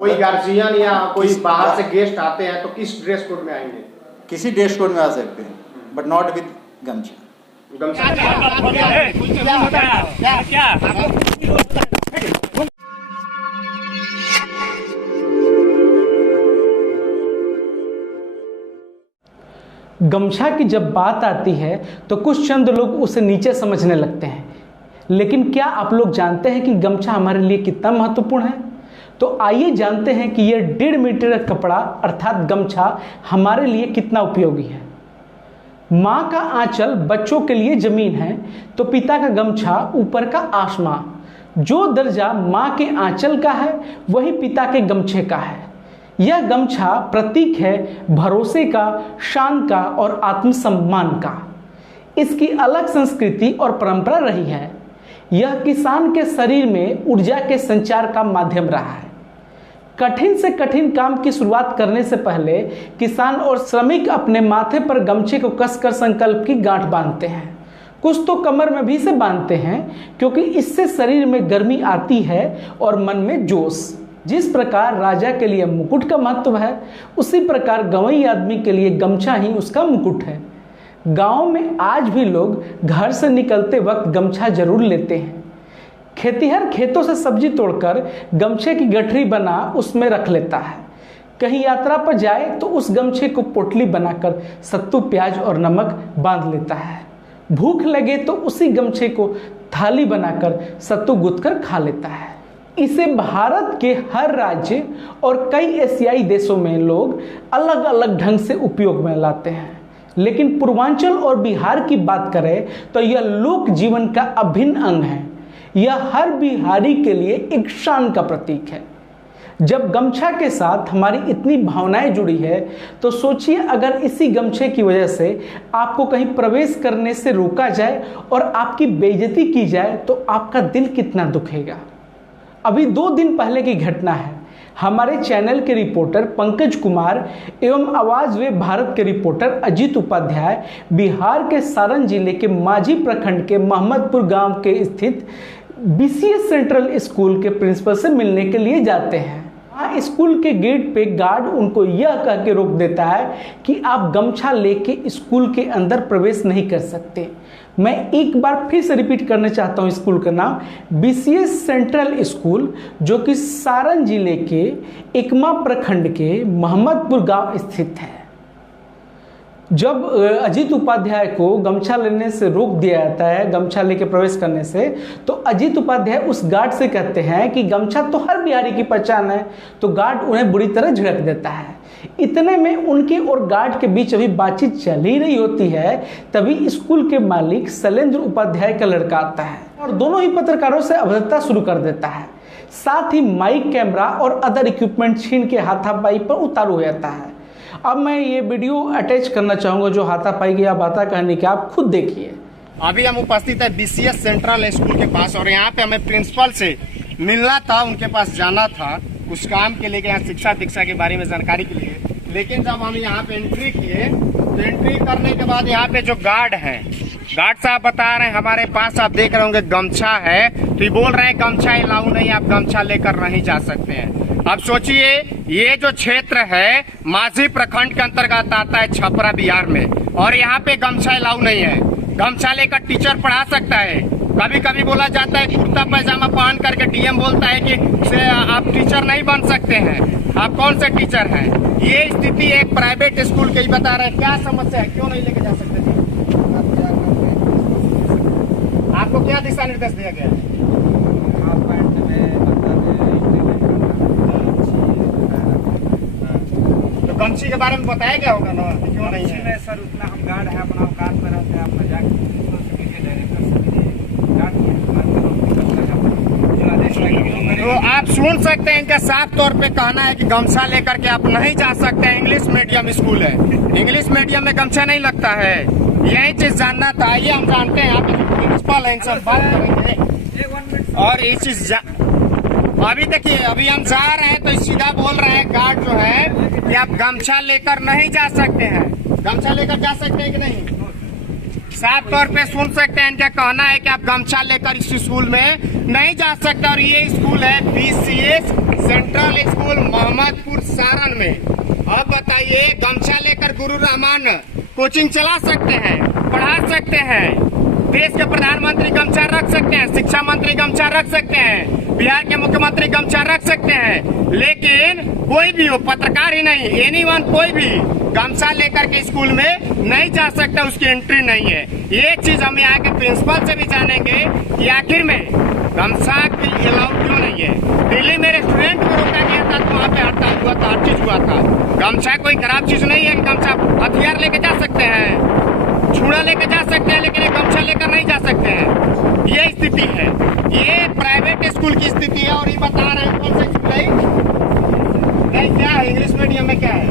कोई गार्जियन या कोई बाहर से गेस्ट आते हैं तो किस ड्रेस कोड में आएंगे? किसी ड्रेस कोड में आ सकते हैं, बट नॉट विद गमछा। गमछा की जब बात आती है तो कुछ चंद लोग उसे नीचे समझने लगते हैं, लेकिन क्या आप लोग जानते हैं कि गमछा हमारे लिए कितना महत्वपूर्ण है? तो आइए जानते हैं कि यह 1.5 मीटर का कपड़ा अर्थात गमछा हमारे लिए कितना उपयोगी है। माँ का आंचल बच्चों के लिए जमीन है, तो पिता का गमछा ऊपर का आसमां। जो दर्जा माँ के आंचल का है वही पिता के गमछे का है। यह गमछा प्रतीक है भरोसे का, शान का और आत्मसम्मान का। इसकी अलग संस्कृति और परंपरा रही है। यह किसान के शरीर में ऊर्जा के संचार का माध्यम रहा है। कठिन से कठिन काम की शुरुआत करने से पहले किसान और श्रमिक अपने माथे पर गमछे को कसकर संकल्प की गांठ बांधते हैं। कुछ तो कमर में भी से बांधते हैं, क्योंकि इससे शरीर में गर्मी आती है और मन में जोश। जिस प्रकार राजा के लिए मुकुट का महत्व है, उसी प्रकार गंवई आदमी के लिए गमछा ही उसका मुकुट है। गांव में आज भी लोग घर से निकलते वक्त गमछा जरूर लेते हैं। खेतिहर खेतों से सब्जी तोड़कर गमछे की गठरी बना उसमें रख लेता है। कहीं यात्रा पर जाए तो उस गमछे को पोटली बनाकर सत्तू, प्याज और नमक बांध लेता है। भूख लगे तो उसी गमछे को थाली बनाकर सत्तू गूंथकर खा लेता है। इसे भारत के हर राज्य और कई एशियाई देशों में लोग अलग अलग ढंग से उपयोग में लाते हैं, लेकिन पूर्वांचल और बिहार की बात करें तो यह लोक जीवन का अभिन्न अंग है। यह हर बिहारी के लिए एक शान का प्रतीक है। जब गमछा के साथ हमारी इतनी भावनाएं जुड़ी है, तो सोचिए अगर इसी गमछे की वजह से आपको कहीं प्रवेश करने से रोका जाए और आपकी बेइज्जती की जाए तो आपका दिल कितना दुखेगा। अभी 2 दिन पहले की घटना है। हमारे चैनल के रिपोर्टर पंकज कुमार एवं आवाज वे भारत के रिपोर्टर अजीत उपाध्याय बिहार के सारण जिले के माझी प्रखंड के मोहम्मदपुर गांव के स्थित BCS सेंट्रल स्कूल के प्रिंसिपल से मिलने के लिए जाते हैं। वहाँ स्कूल के गेट पे गार्ड उनको यह कह के रोक देता है कि आप गमछा लेके स्कूल के अंदर प्रवेश नहीं कर सकते। मैं एक बार फिर से रिपीट करना चाहता हूँ स्कूल का नाम BCS सेंट्रल स्कूल, जो कि सारण जिले के एकमा प्रखंड के मोहम्मदपुर गांव स्थित है। जब अजीत उपाध्याय को गमछा लेने से रोक दिया जाता है, गमछा लेके प्रवेश करने से, तो अजीत उपाध्याय उस गार्ड से कहते हैं कि गमछा तो हर बिहारी की पहचान है। तो गार्ड उन्हें बुरी तरह झिड़क देता है। इतने में उनके और गार्ड के बीच अभी बातचीत चल ही रही होती है, तभी स्कूल के मालिक शैलेंद्र उपाध्याय का लड़का आता है और दोनों ही पत्रकारों से अभद्रता शुरू कर देता है। साथ ही माइक, कैमरा और अदर इक्विपमेंट छीन के हाथापाई पर उतारू हो जाता है। अब मैं ये वीडियो अटैच करना चाहूंगा जो हाथापाई की या बाता कहने की, आप खुद देखिए। अभी हम उपस्थित है BCS सेंट्रल स्कूल के पास और यहाँ पे हमें प्रिंसिपल से मिलना था, उनके पास जाना था कुछ काम के लिए, यहाँ शिक्षा दीक्षा के बारे में जानकारी के लिए। लेकिन जब हम यहाँ पे एंट्री किए तो एंट्री करने के बाद यहाँ पे जो गार्ड हैं, गार्ड साहब बता रहे हैं हमारे पास, आप देख रहे होंगे गमछा है, तो ये बोल रहे हैं गमछा अलाउ नहीं, आप गमछा लेकर नहीं जा सकते हैं। अब सोचिए ये जो क्षेत्र है माझी प्रखंड के अंतर्गत आता है छपरा बिहार में, और यहाँ पे गमछा अलाउ नहीं है। गमछा लेकर टीचर पढ़ा सकता है। कभी कभी बोला जाता है कुर्ता पैजामा पहन करके DM बोलता है कि आप टीचर नहीं बन सकते हैं, आप कौन से टीचर हैं। ये स्थिति एक प्राइवेट स्कूल के ही बता रहे हैं। क्या समस्या है, क्यों नहीं लेके जा सकते थे? आपको क्या दिशा निर्देश दिया गया है? तो गमछी के बारे में बताया गया होगा ना, क्यों नहीं है? सर उतना हम गार्ड है, अपना औकात में रहते हैं, अपना जाके तो आप सुन सकते हैं इनका साफ तौर पे कहना है कि गमछा लेकर के आप नहीं जा सकते हैं। इंग्लिश मीडियम स्कूल है, इंग्लिश मीडियम में गमछा नहीं लगता है। यही चीज जानना था। आइए हम जानते हैं, आप प्रिंसिपल हैं, इनसे बात करेंगे। और ये चीज अभी देखिए, अभी हम जा रहे हैं तो सीधा बोल रहे हैं गार्ड जो है कि आप गमछा लेकर नहीं जा सकते हैं। गमछा लेकर जा सकते हैं कि नहीं? साफ तौर पे सुन सकते हैं, इनका कहना है कि आप गमछा लेकर इस स्कूल में नहीं जा सकते। और ये स्कूल है BCS सेंट्रल स्कूल सारण में। अब बताइए, गमछा लेकर गुरु रहमान कोचिंग चला सकते हैं, पढ़ा सकते हैं, देश के प्रधानमंत्री गमछा रख सकते हैं, शिक्षा मंत्री गमछा रख सकते हैं, बिहार के मुख्यमंत्री गमछा रख सकते हैं, लेकिन कोई भी हो, पत्रकार ही नहीं, एनीवन कोई भी गमछा लेकर के स्कूल में नहीं जा सकता, उसकी एंट्री नहीं है। ये चीज हम यहाँ के प्रिंसिपल से भी जानेंगे कि आखिर में गमछा की अलाउ क्यों नहीं है। दिल्ली में रेस्टोरेंट को रोका गया था तो वहाँ पे हड़ताल हुआ था, हर चीज हुआ था। गमछा कोई खराब चीज नहीं है। गमछा हथियार लेके जा सकते हैं, छुड़ा लेके जा सकते हैं, लेकिन गमछा लेकर नहीं जा सकते हैं। ये स्थिति है, ये प्राइवेट स्कूल की स्थिति है। और ये बता रहे हैं कौन सा स्कूल है, नहीं क्या है, इंग्लिश मीडियम में क्या है,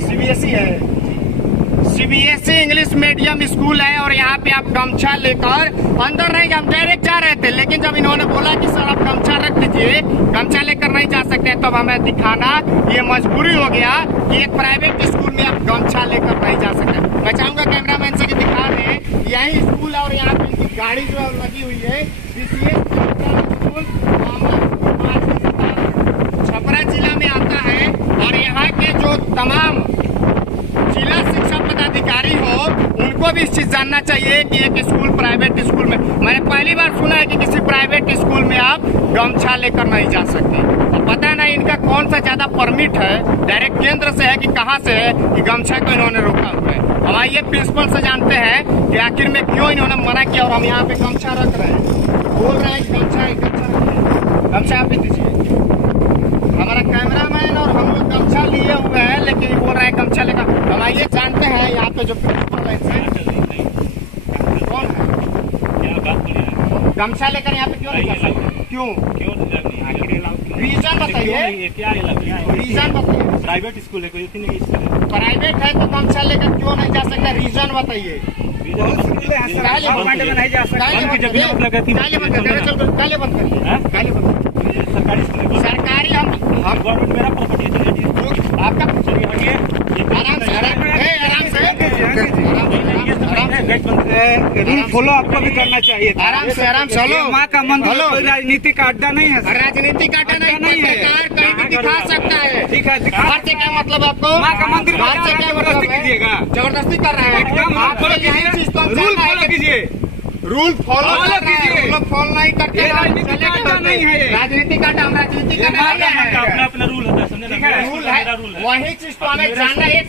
सीबीएसई है, सीबीएसई इंग्लिश मीडियम स्कूल है। और यहाँ पे आप गमछा लेकर अंदर नहीं, हम डायरेक्ट जा रहे थे, लेकिन जब इन्होंने बोला कि सर आप गमछा रख दीजिए, गमछा लेकर नहीं जा सकते, तब हमें दिखाना ये मजबूरी हो गया कि एक प्राइवेट स्कूल में आप गमछा लेकर नहीं जा सकते। मैं चाहूंगा कैमरामैन से कि दिखा दें, यही स्कूल है और यहाँ पे इनकी गाड़ी जो लगी हुई है, स्कूल छपरा जिला में आता है। और यहाँ के जो तमाम जिला शिक्षा पदाधिकारी हो, उनको भी इस चीज जानना चाहिए कि एक स्कूल प्राइवेट स्कूल में, मैंने पहली बार सुना है कि किसी प्राइवेट स्कूल में आप गमछा लेकर नहीं जा सकते। और पता नहीं इनका कौन सा ज्यादा परमिट है, डायरेक्ट केंद्र से है कि कहाँ से है कि गमछा को इन्होंने रोका हुआ है। हम आइए प्रिंसिपल से जानते हैं कि आखिर में क्यों इन्होंने मना किया। और हम यहाँ पे गमछा रख रहे हैं, बोल रहे हैं गमछा आप ही दीजिए। हमारा कैमरामैन और हम लोग गमछा लिए हुए हैं, लेकिन बोल रहा है गमछा लेकर। हम आइए जानते हैं यहाँ पे जो प्रिंसिपल है कौन है, गमछा लेकर यहाँ पे क्यों नहीं जा सकते, क्यों रीजन बताइए, रीजन बताइए। प्राइवेट स्कूल है, कोई स्कूल है, प्राइवेट है तो गमछा लेकर क्यों नहीं जा सकता, रीजन बताइए। सरकारी हम गवर्नमेंट मेरा प्रॉपर्टी है, आपका रूल फॉलो आपको भी करना चाहिए। आराम से चलो। माँ का मंदिर कोई राजनीति का अड्डा नहीं है, राजनीति का अड्डा नहीं है, कहीं भी दिखा सकता है। ठीक है, बाहर से क्या मतलब आपको, माँ का मंदिर बाहर से क्या जबरदस्ती कीजिएगा, जबरदस्ती कर रहे हैं। फॉलो कीजिए, रूल फॉलो कीजिए, लोग फॉलो नहीं करते, नहीं है, राजनीति का हम राजनीति का अपना अपना रूल होता है, समझे, रूल है। वही चीज तो हमें जानना है,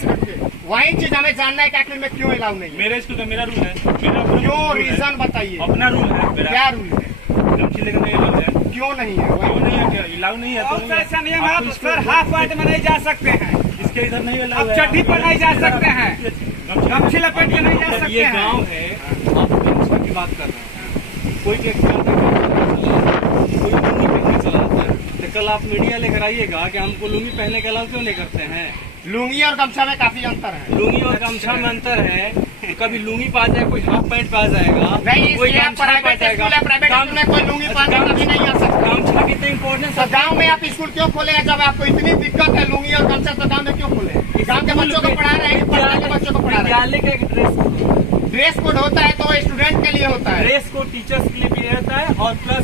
वही चीज हमें जानना है कि आखिर में क्यों अलाउ नहीं। मेरे स्कूल का मेरा रूल है, क्यों, रीजन बताइए, अपना रूल है। क्या रूल है, गमछी लेकर नहीं अलाउ है, क्यों नहीं है, क्यों नहीं है, अलाउ नहीं है। तो ऐसा नियम है, सर हाफ पैंट में नहीं जा सकते हैं, इसके इधर नहीं अलाउ अब है, चड्ढी पर नहीं जा सकते हैं, गमछी लपेट के नहीं जा सकते ये हैं। गाँव है, आप गमछा की बात कर रहे हैं, कोई टैक्सी आता है, कोई लुंगी पहनने चला आता है, तो कल आप मीडिया लेकर आइएगा कि हमको लुंगी पहनने के अलाउ क्यों नहीं करते हैं। लुंगी और गमछा में काफी अंतर है। लुंगी और गमछा में अंतर है, कभी लुंगी पा जाए, कोई हाफ पैंट पा जाएगा, नहीं, कोई इसलिए गमछा पा प्राइवेट जाएगा। स्कूल है, प्राइवेट स्कूल में कोई लुंगी पहनने कभी नहीं आ सकता। गमछा की तो इम्पोर्टेंस तो गांव में आप स्कूल क्यों खोले हैं, जब आपको इतनी दिक्कत है लुंगी और गमछा, तो गांव में क्यों खोले? गांव के बच्चों को पढ़ा रहे हैं, पढ़ा के बच्चों को पढ़ा रहे हैं। विद्यालय का ड्रेस कोड होता है तो स्टूडेंट के लिए होता है, ड्रेस कोड टीचर्स के लिए भी रहता है, और प्लस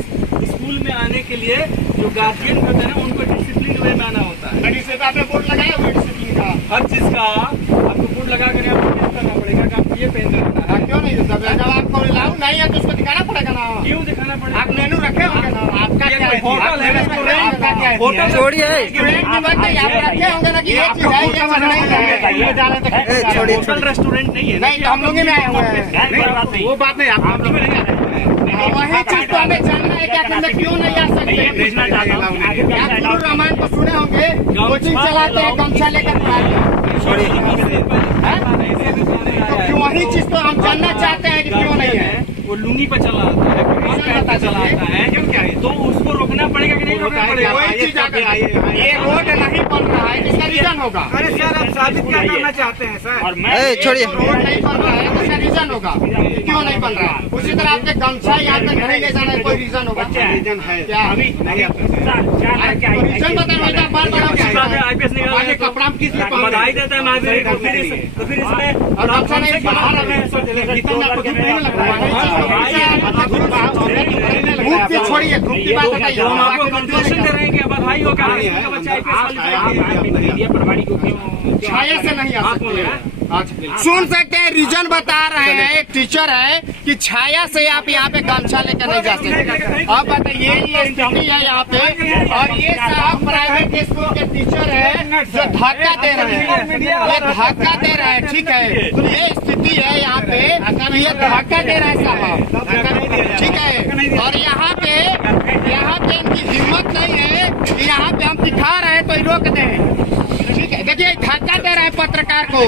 स्कूल में आने के लिए जो गार्जियन होते हैं उनको डिसिप्लिन वे में आना होता है। जिससे तो आपने बोर्ड लगाया हुआ डिसिप्लिन का, हर चीज का आपको बोर्ड लगा कर आपको करना पड़ेगा कि आप ये पहन रखना है। क्यों नहीं होता? जब आपको अलाउ नहीं है तो उसको दिखाना पड़ेगा ना, क्यों दिखाना पड़ेगा? आप मेनू रखे होंगे ना, आपका क्या है, होटल है, आपका क्या है, होटल छोड़िए, रेस्टोरेंट में बनते आप रखे होंगे ना कि ये चीज है, ये नहीं है, ये जाने तक होटल रेस्टोरेंट नहीं है, नहीं, हम लोग में आए हुए हैं, वो बात नहीं, आप लोग में नहीं आए। वही चीज तो हमें जानना है कि आखिर में क्यों नहीं आ सकते। आप गुरु रहमान को सुने होंगे, कोचिंग चलाते हैं, गमछा लेकर पढ़ाते हैं, तो वही चीज तो हम जानना चाहते हैं कि क्यों नहीं है। वो लुंगी पर चला आता है, पता चला आता है, क्यों क्या है, तो उसको रोकना पड़ेगा कि नहीं रोकना पड़ेगा? वही चीज ये रोड नहीं बन रहा है, इसका रीजन होगा। अरे सर आप साबित क्या करना चाहते हैं सर? और मैं छोड़िए, रोड नहीं बन रहा है, इसका रीजन होगा, क्यों नहीं बन रहा है। उसी तरह आपके गमछा यहाँ तक नहीं ले जाना है, कोई रीजन होगा, रीजन है क्या? रीजन बताए, बार बार है आईपीएस निकाल हमारे कपड़ा हम किस लिए पहन रहे हैं? बधाई देते हैं महावीर को, तो फिर इसमें और गमछा नहीं बाहर आ रहे हैं भीतर में आपको धूप नहीं लग रहा है? धूप की छोड़िए, धूप की बात बताइए। हम आपको कंक्लूजन दे रहे हैं कि बधाई हो, क्या है बच्चा छाया से नहीं आ सकते हैं। सुन सकते हैं, रीजन बता रहे हैं, एक टीचर है कि छाया से आप यहाँ पे गमछा लेकर नहीं जा सकते। अब बताइए ये स्थिति है यहाँ पे, और ये साहब प्राइवेट स्कूल के टीचर है जो धक्का दे रहे हैं, ये धक्का दे रहे हैं, ठीक है। ये स्थिति है यहाँ पे, ये धक्का दे रहे हैं साहब, ठीक है। और यहाँ पे इनकी हिम्मत नहीं है कि यहाँ पे हम दिखा रहे हैं तो रोक दें, ठीक है। देखिए धक्का दे रहे हैं पत्रकार को,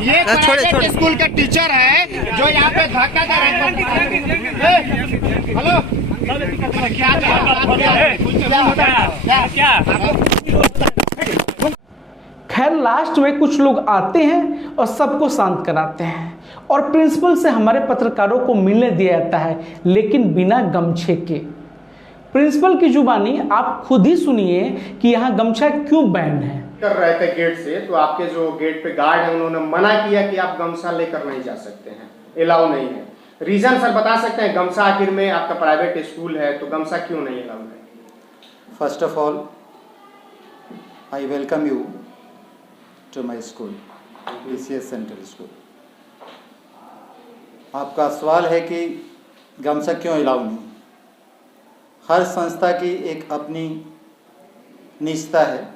ये प्राइवेट स्कूल के टीचर है जो यहाँ पे धक्का दे रहे हैं। हेलो, खैर लास्ट में कुछ लोग आते हैं और सबको शांत कराते हैं और प्रिंसिपल से हमारे पत्रकारों को मिलने दिया जाता है, लेकिन बिना गमछे के। प्रिंसिपल की जुबानी आप खुद ही सुनिए कि यहाँ गमछा क्यों बैन है। कर रहे थे गेट से, तो आपके जो गेट पे गार्ड है उन्होंने मना किया कि आप गमछा लेकर नहीं जा सकते हैं, अलाउ नहीं है। रीजन सर बता सकते हैं? गमछा आखिर में आपका प्राइवेट स्कूल है तो गमछा क्यों नहीं अलाउ है? First of all I welcome you to my school, BCS central school. आपका सवाल है कि गमछा क्यों अलाउ नहीं। हर संस्था की एक अपनी निजता है,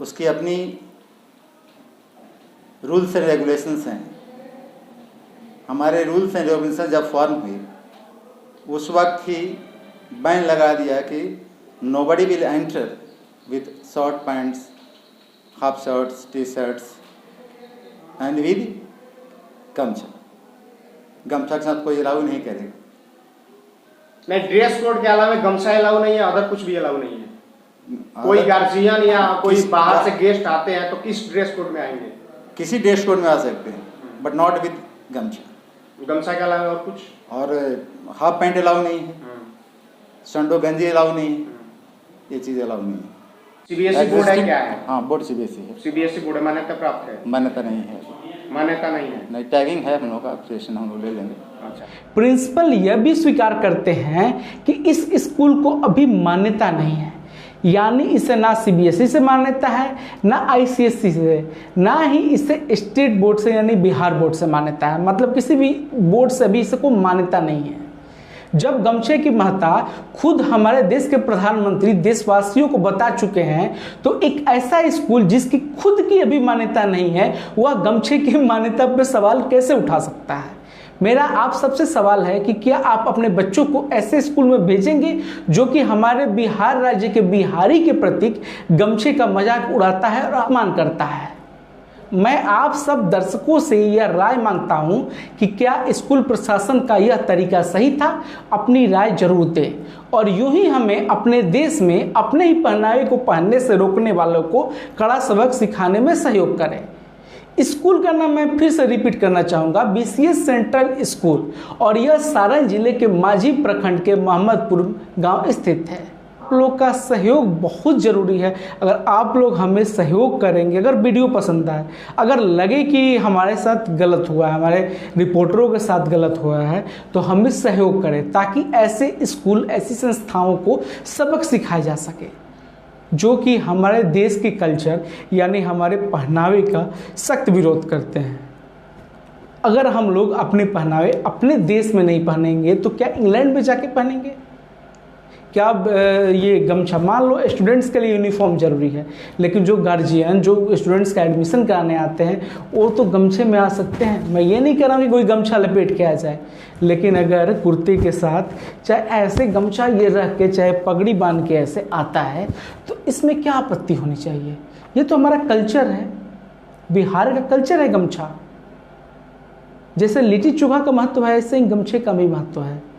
उसकी अपनी रूल्स एंड रेगुलेशंस हैं। हमारे रूल्स एंड रेगुलेशन जब फॉर्म हुए उस वक्त ही बैन लगा दिया कि nobody will enter with short pants, half shirts, t-shirts and with gamchha. गमछा के साथ कोई अलाउ नहीं करेगा। नहीं, ड्रेस कोड के अलावा गमछा अलाउ नहीं है, अदर कुछ भी अलाउ नहीं है। कोई गार्जियन या कोई बाहर से गेस्ट आते हैं तो किस ड्रेस कोड में आएंगे? किसी ड्रेस कोड में आ सकते हैं, बट नॉट विद गमछा। गमछा के अलावा और कुछ? और हाफ पैंट अलाउ नहीं है, संडो गंजी अलाउ नहीं है, ये चीज़ अलाउ नहीं है। CBSE बोर्ड है क्या है? हाँ, बोर्ड CBSE है। CBSE बोर्ड मान्यता प्राप्त है? मान्यता नहीं है। मान्यता नहीं है? नहीं, टैगिंग है हम लोग का, ऑपरेशन हम लोग ले लेंगे। अच्छा। प्रिंसिपल यह भी स्वीकार करते हैं कि इस स्कूल को अभी मान्यता नहीं है, यानी इसे ना CBSE से मान्यता है, ना ICSE से, ना ही इसे स्टेट बोर्ड से यानी बिहार बोर्ड से मान्यता है। मतलब किसी भी बोर्ड से भी इसको मान्यता नहीं है। जब गमछे की महत्ता खुद हमारे देश के प्रधानमंत्री देशवासियों को बता चुके हैं, तो एक ऐसा स्कूल जिसकी खुद की अभी मान्यता नहीं है, वह गमछे की मान्यता पर सवाल कैसे उठा सकता है। मेरा आप सबसे सवाल है कि क्या आप अपने बच्चों को ऐसे स्कूल में भेजेंगे जो कि हमारे बिहार राज्य के बिहारी के प्रतीक गमछे का मजाक उड़ाता है और अपमान करता है। मैं आप सब दर्शकों से यह राय मांगता हूं कि क्या स्कूल प्रशासन का यह तरीका सही था। अपनी राय जरूर दें और यूं ही हमें अपने देश में अपने ही पहनावे को पहनने से रोकने वालों को कड़ा सबक सिखाने में सहयोग करें। स्कूल का नाम मैं फिर से रिपीट करना चाहूँगा, BCS सेंट्रल स्कूल, और यह सारण जिले के माझी प्रखंड के मोहम्मदपुर गांव स्थित है। आप लोग का सहयोग बहुत ज़रूरी है। अगर आप लोग हमें सहयोग करेंगे, अगर वीडियो पसंद आए, अगर लगे कि हमारे साथ गलत हुआ है, हमारे रिपोर्टरों के साथ गलत हुआ है, तो हमें सहयोग करें ताकि ऐसे स्कूल, ऐसी संस्थाओं को सबक सिखाया जा सके जो कि हमारे देश के कल्चर यानी हमारे पहनावे का सख्त विरोध करते हैं। अगर हम लोग अपने पहनावे अपने देश में नहीं पहनेंगे तो क्या इंग्लैंड में जाके पहनेंगे? क्या ये गमछा, मान लो स्टूडेंट्स के लिए यूनिफॉर्म जरूरी है, लेकिन जो गार्जियन जो स्टूडेंट्स का एडमिशन कराने आते हैं वो तो गमछे में आ सकते हैं। मैं ये नहीं कह रहा हूँ कि कोई गमछा लपेट के आ जाए, लेकिन अगर कुर्ते के साथ चाहे ऐसे गमछा ये रख के, चाहे पगड़ी बांध के ऐसे आता है, तो इसमें क्या आपत्ति होनी चाहिए? ये तो हमारा कल्चर है, बिहार का कल्चर है गमछा। जैसे लिट्टी चोखा का महत्व है, ऐसे ही गमछे का भी महत्व है।